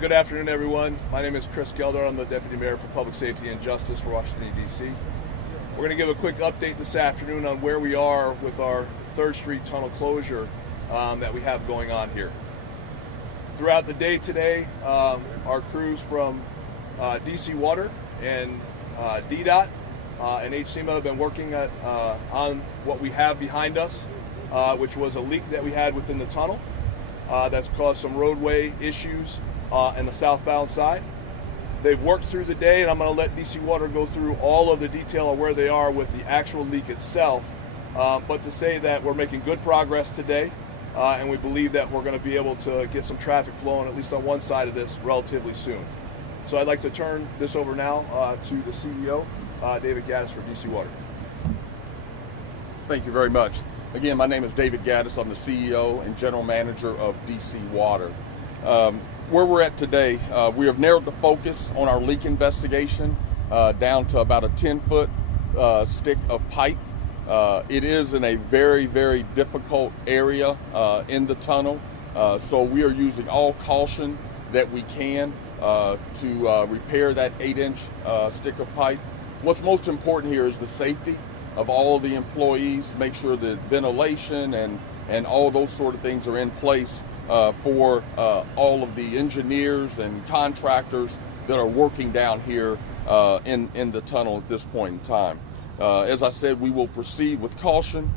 Good afternoon, everyone. My name is Chris Gelder. I'm the Deputy Mayor for Public Safety and Justice for Washington, D.C. We're going to give a quick update this afternoon on where we are with our 3rd Street tunnel closure that we have going on here. Throughout the day today, our crews from DC Water and DDOT and HCMA have been working on what we have behind us, which was a leak that we had within the tunnel that's caused some roadway issues on the southbound side. They've worked through the day, and I'm going to let DC Water go through all of the detail of where they are with the actual leak itself, but to say that we're making good progress today, and we believe that we're going to be able to get some traffic flowing, at least on one side of this, relatively soon. So I'd like to turn this over now to the CEO, David Gaddis for DC Water. Thank you very much. Again, my name is David Gaddis. I'm the CEO and General Manager of DC Water. Where we're at today, we have narrowed the focus on our leak investigation down to about a 10-foot stick of pipe. It is in a very, very difficult area in the tunnel, so we are using all caution that we can to repair that 8-inch stick of pipe. What's most important here is the safety of all of the employees, make sure that ventilation and all those sort of things are in place for all of the engineers and contractors that are working down here in the tunnel at this point in time. As I said, we will proceed with caution.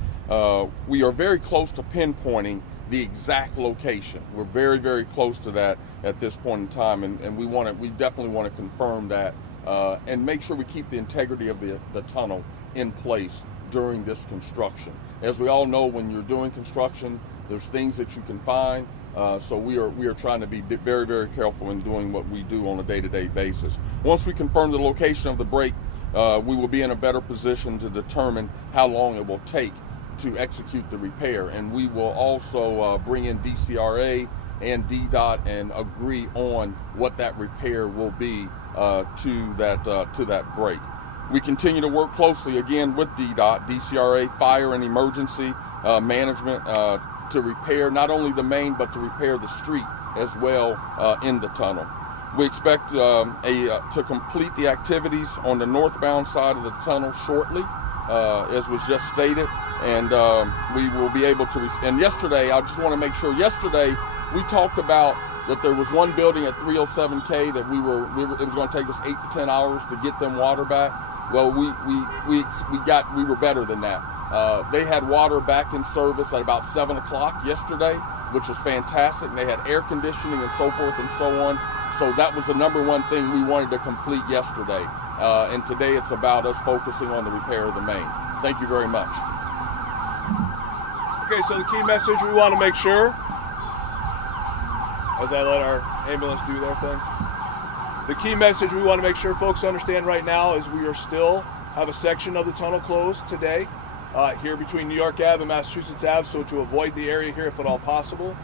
We are very close to pinpointing the exact location. We're very, very close to that at this point in time, and we definitely want to confirm that and make sure we keep the integrity of the tunnel in place during this construction. As we all know, when you're doing construction, there's things that you can find. So we are trying to be very, very careful in doing what we do on a day-to-day basis. Once we confirm the location of the break, we will be in a better position to determine how long it will take to execute the repair. And we will also bring in DCRA and DDOT and agree on what that repair will be to that break. We continue to work closely again with DDOT, DCRA, fire and emergency management to repair not only the main but to repair the street as well in the tunnel. We expect to complete the activities on the northbound side of the tunnel shortly, as was just stated, and we will be able to. And yesterday, I just want to make sure. Yesterday, we talked about that there was one building at 307K that it was going to take us 8 to 10 hours to get them water back. Well, we were better than that. They had water back in service at about 7 o'clock yesterday, which was fantastic. They had air conditioning and so forth and so on. So that was the #1 thing we wanted to complete yesterday. And today it's about us focusing on the repair of the main. Thank you very much. Okay, so the key message we want to make sure, as I let our ambulance do their thing, the key message we want to make sure folks understand right now is we are still have a section of the tunnel closed today here between New York Ave and Massachusetts Ave, so to avoid the area here if at all possible.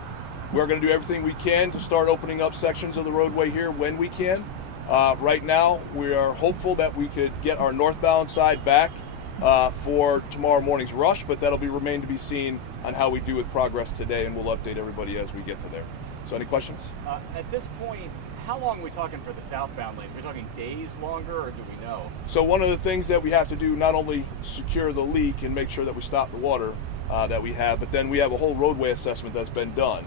We're going to do everything we can to start opening up sections of the roadway here when we can. Right now, we are hopeful that we could get our northbound side back for tomorrow morning's rush, but that'll remain to be seen on how we do with progress today, and we'll update everybody as we get to there. So any questions? At this point, how long are we talking for the southbound lanes? Are we talking days longer, or do we know? So one of the things that we have to do, not only secure the leak and make sure that we stop the water that we have, but then we have a whole roadway assessment that's been done.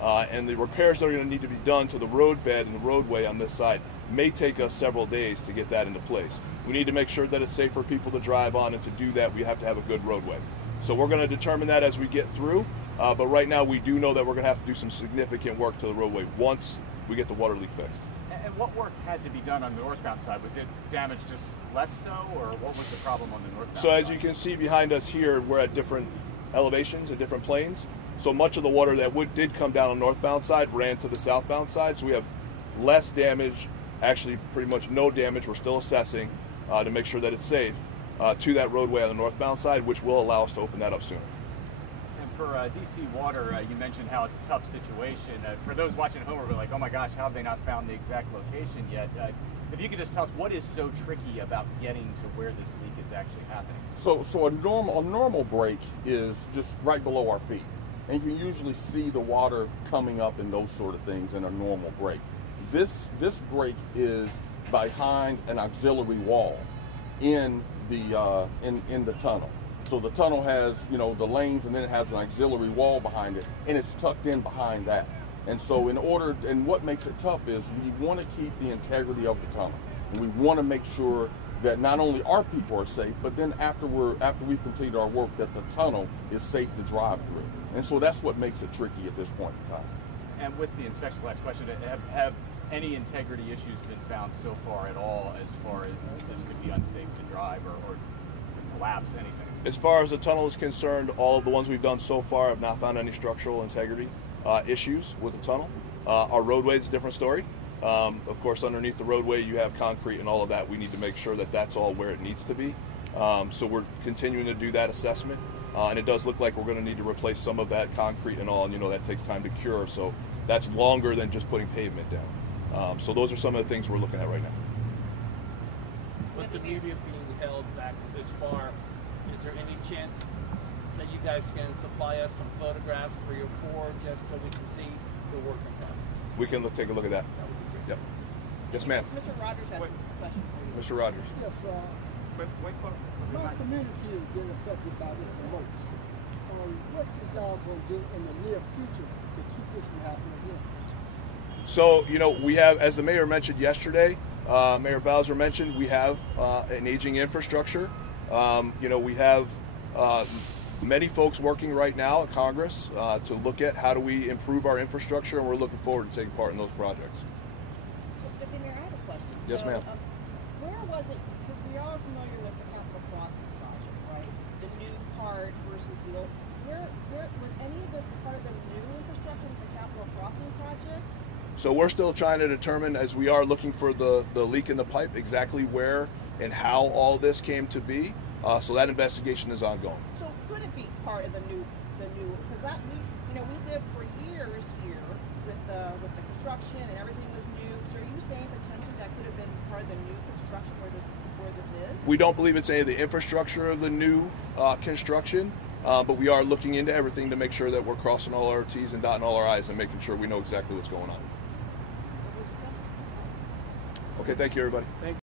And the repairs that are going to need to be done to the roadbed and the roadway on this side may take us several days to get that into place. We need to make sure that it's safe for people to drive on, and to do that we have to have a good roadway. So we're going to determine that as we get through, but right now we do know that we're going to have to do some significant work to the roadway once we get the water leak fixed. And what work had to be done on the northbound side? Was it damage just less so, or what was the problem on the northbound So side? as you can see behind us here, we're at different elevations and different planes. So much of the water that did come down on the northbound side ran to the southbound side. So we have less damage, actually pretty much no damage. We're still assessing to make sure that it's safe to that roadway on the northbound side, which will allow us to open that up sooner. And for DC Water, you mentioned how it's a tough situation. For those watching at home, we're like, oh my gosh, how have they not found the exact location yet? If you could just tell us what is so tricky about getting to where this leak is actually happening. So a normal break is just right below our feet. And you can usually see the water coming up and those sort of things in a normal break. This break is behind an auxiliary wall in the tunnel. So the tunnel has, you know, the lanes, and then it has an auxiliary wall behind it, and it's tucked in behind that. And so and what makes it tough is we want to keep the integrity of the tunnel, and we want to make sure that not only our people are safe, but then after we've completed our work, that the tunnel is safe to drive through. And so that's what makes it tricky at this point in time. And with the inspection, last question, have any integrity issues been found so far at all, as far as this could be unsafe to drive or collapse, anything? As far as the tunnel is concerned, all of the ones we've done so far have not found any structural integrity issues with the tunnel. Our roadway is a different story. Of course, underneath the roadway, you have concrete and all of that. We need to make sure that that's all where it needs to be. So we're continuing to do that assessment. And it does look like we're going to need to replace some of that concrete and all, and you know that takes time to cure. So that's longer than just putting pavement down. So those are some of the things we're looking at right now. With the media being held back this far, is there any chance that you guys can supply us some photographs 3 or 4 just so we can see the work in progress? We can take a look at that. That would be great. Yep. Yes, ma'am. Mr. Rogers has a question for you. Mr. Rogers. Yes, my community is getting affected by this the most. What is y'all going to do in the near future to keep this from happening again? So, you know, we have, as the mayor mentioned yesterday, Mayor Bowser mentioned, we have an aging infrastructure. You know, we have many folks working right now at Congress to look at how do we improve our infrastructure, and we're looking forward to taking part in those projects. So, Deputy Mayor, I have a question. Yes, so, ma'am. Where was it, because we are familiar with the Capitol Crossing project, right? The new part versus the old. Where was any of this part of the new infrastructure with the Capitol Crossing project? So we're still trying to determine, as we are looking for the leak in the pipe, exactly where and how all this came to be. So that investigation is ongoing. So could it be part of the new, because that we lived for years here with the construction and everything was new. So are you saying potentially that could have been part of the new construction where this is? We don't believe it's any of the infrastructure of the new construction, but we are looking into everything to make sure that we're crossing all our T's and dotting all our I's and making sure we know exactly what's going on. Okay, thank you, everybody. Thank you.